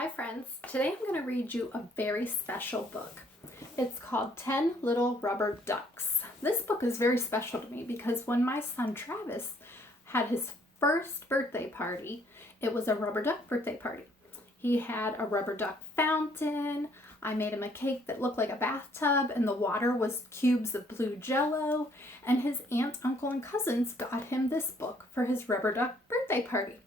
Hi friends, today I'm going to read you a very special book. It's called 10 Little Rubber Ducks. This book is very special to me because when my son Travis had his first birthday party, it was a rubber duck birthday party. He had a rubber duck fountain. I made him a cake that looked like a bathtub and the water was cubes of blue jello. And his aunt, uncle, and cousins got him this book for his rubber duck birthday party.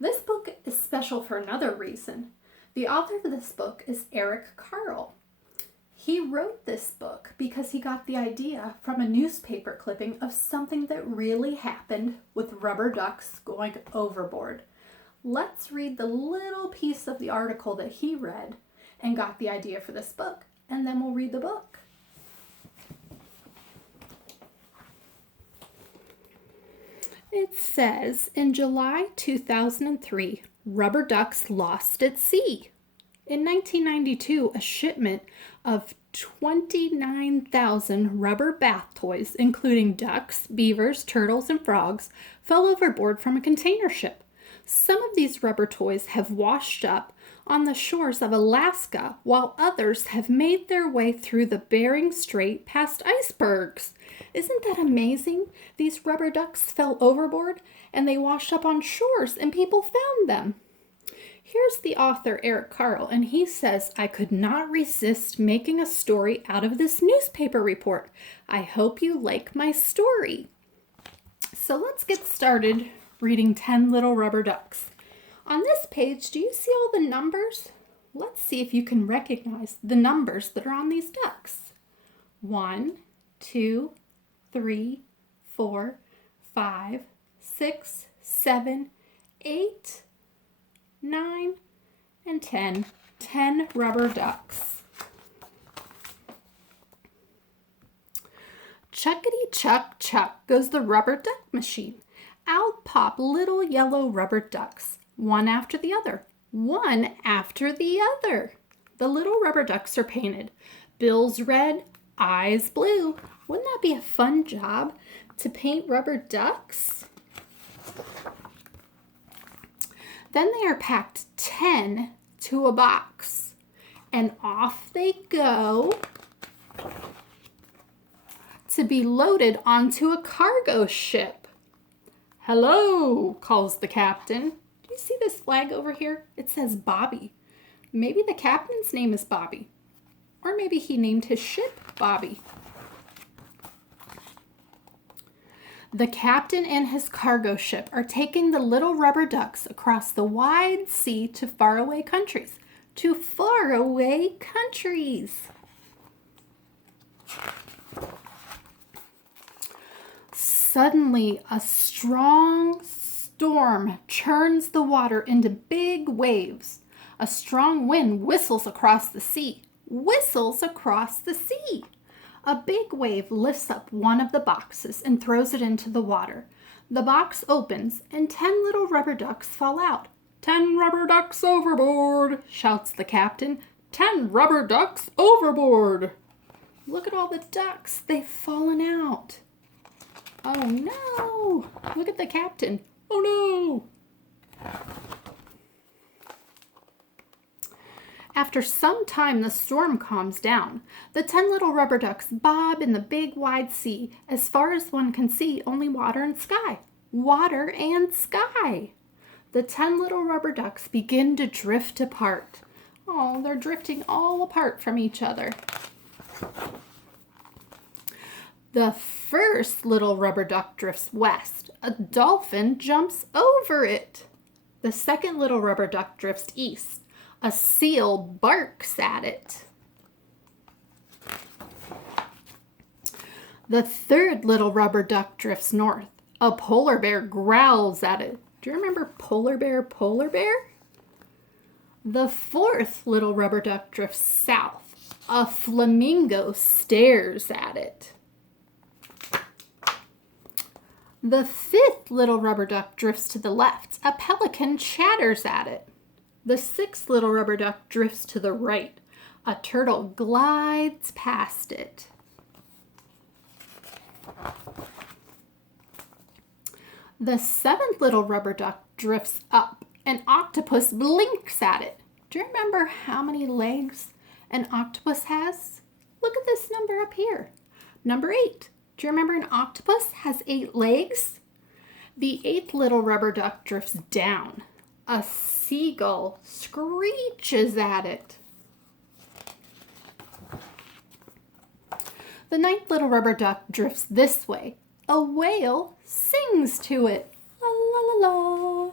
This book is special for another reason. The author of this book is Eric Carle. He wrote this book because he got the idea from a newspaper clipping of something that really happened with rubber ducks going overboard. Let's read the little piece of the article that he read and got the idea for this book, and then we'll read the book. It says, in July 2003, rubber ducks lost at sea. In 1992, a shipment of 29,000 rubber bath toys, including ducks, beavers, turtles, and frogs, fell overboard from a container ship. Some of these rubber toys have washed up on the shores of Alaska, while others have made their way through the Bering Strait past icebergs. Isn't that amazing? These rubber ducks fell overboard and they washed up on shores and people found them. Here's the author, Eric Carle, and he says, I could not resist making a story out of this newspaper report. I hope you like my story. So let's get started reading 10 Little Rubber Ducks. On this page, do you see all the numbers? Let's see if you can recognize the numbers that are on these ducks. 1, 2, 3, 4, 5, 6, 7, 8, 9, and 10. 10 rubber ducks. Chuckity chuck chuck goes the rubber duck machine. Out pop little yellow rubber ducks, one after the other, one after the other. The little rubber ducks are painted. Bills red, eyes blue. Wouldn't that be a fun job to paint rubber ducks? Then they are packed 10 to a box, and off they go to be loaded onto a cargo ship. Hello, calls the captain. Do you see this flag over here? It says Bobby. Maybe the captain's name is Bobby, or maybe he named his ship Bobby. The captain and his cargo ship are taking the little rubber ducks across the wide sea to faraway countries. To faraway countries. Suddenly, a strong storm churns the water into big waves. A strong wind whistles across the sea. Whistles across the sea. A big wave lifts up one of the boxes and throws it into the water. The box opens and 10 little rubber ducks fall out. 10 rubber ducks overboard, shouts the captain. 10 rubber ducks overboard. Look at all the ducks. They've fallen out. Oh no! Look at the captain. Oh no! After some time, the storm calms down. The 10 little rubber ducks bob in the big wide sea. As far as one can see, only water and sky. Water and sky. The 10 little rubber ducks begin to drift apart. Oh, they're drifting all apart from each other. The first little rubber duck drifts west. A dolphin jumps over it. The second little rubber duck drifts east. A seal barks at it. The third little rubber duck drifts north. A polar bear growls at it. Do you remember Polar Bear, Polar Bear? The fourth little rubber duck drifts south. A flamingo stares at it. The fifth little rubber duck drifts to the left. A pelican chatters at it. The sixth little rubber duck drifts to the right. A turtle glides past it. The seventh little rubber duck drifts up. An octopus blinks at it. Do you remember how many legs an octopus has? Look at this number up here. Number 8. Do you remember an octopus has 8 legs? The 8th little rubber duck drifts down. A seagull screeches at it. The 9th little rubber duck drifts this way. A whale sings to it. La la la la.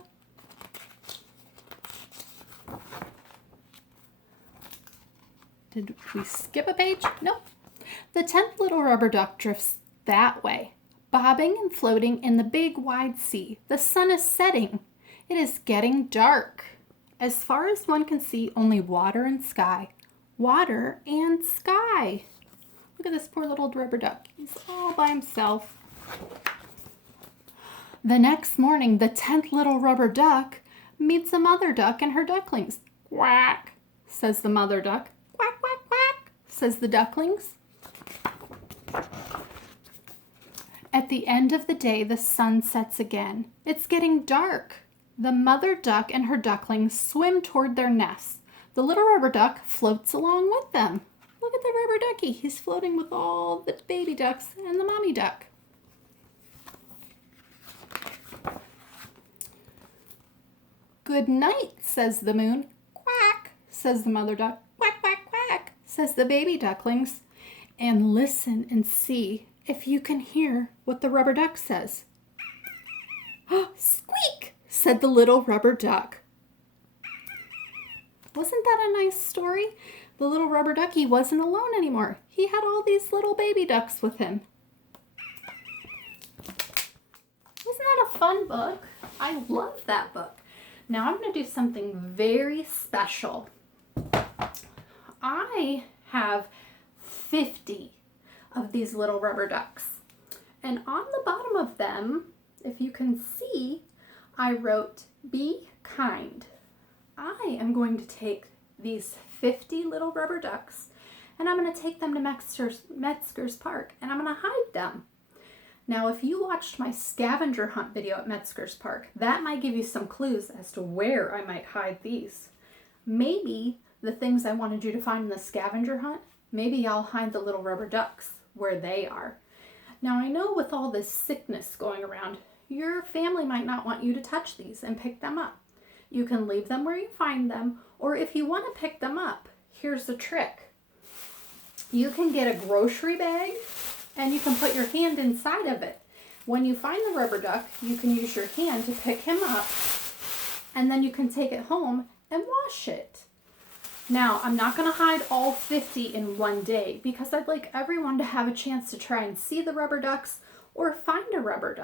Did we skip a page? Nope. The 10th little rubber duck drifts that way, bobbing and floating in the big wide sea. The sun is setting. It is getting dark. As far as one can see, only water and sky. Water and sky. Look at this poor little rubber duck. He's all by himself. The next morning, the 10th little rubber duck meets a mother duck and her ducklings. Quack, says the mother duck. Quack, quack, quack, says the ducklings. At the end of the day, the sun sets again. It's getting dark. The mother duck and her ducklings swim toward their nests. The little rubber duck floats along with them. Look at the rubber ducky. He's floating with all the baby ducks and the mommy duck. Good night, says the moon. Quack, says the mother duck. Quack, quack, quack, says the baby ducklings. And listen and see if you can hear what the rubber duck says. Squeak, said the little rubber duck. Wasn't that a nice story? The little rubber ducky wasn't alone anymore. He had all these little baby ducks with him. Wasn't that a fun book? I love that book. Now I'm going to do something very special. I have 50 of these little rubber ducks. And on the bottom of them, if you can see, I wrote, "Be kind." I am going to take these 50 little rubber ducks and I'm going to take them to Metzger's Park and I'm going to hide them. Now, if you watched my scavenger hunt video at Metzger's Park, that might give you some clues as to where I might hide these. Maybe the things I wanted you to find in the scavenger hunt, maybe I'll hide the little rubber ducks where they are. Now, I know with all this sickness going around, your family might not want you to touch these and pick them up. You can leave them where you find them, or if you want to pick them up, here's the trick. You can get a grocery bag and you can put your hand inside of it. When you find the rubber duck, you can use your hand to pick him up and then you can take it home and wash it. Now, I'm not going to hide all 50 in one day because I'd like everyone to have a chance to try and see the rubber ducks or find a rubber duck.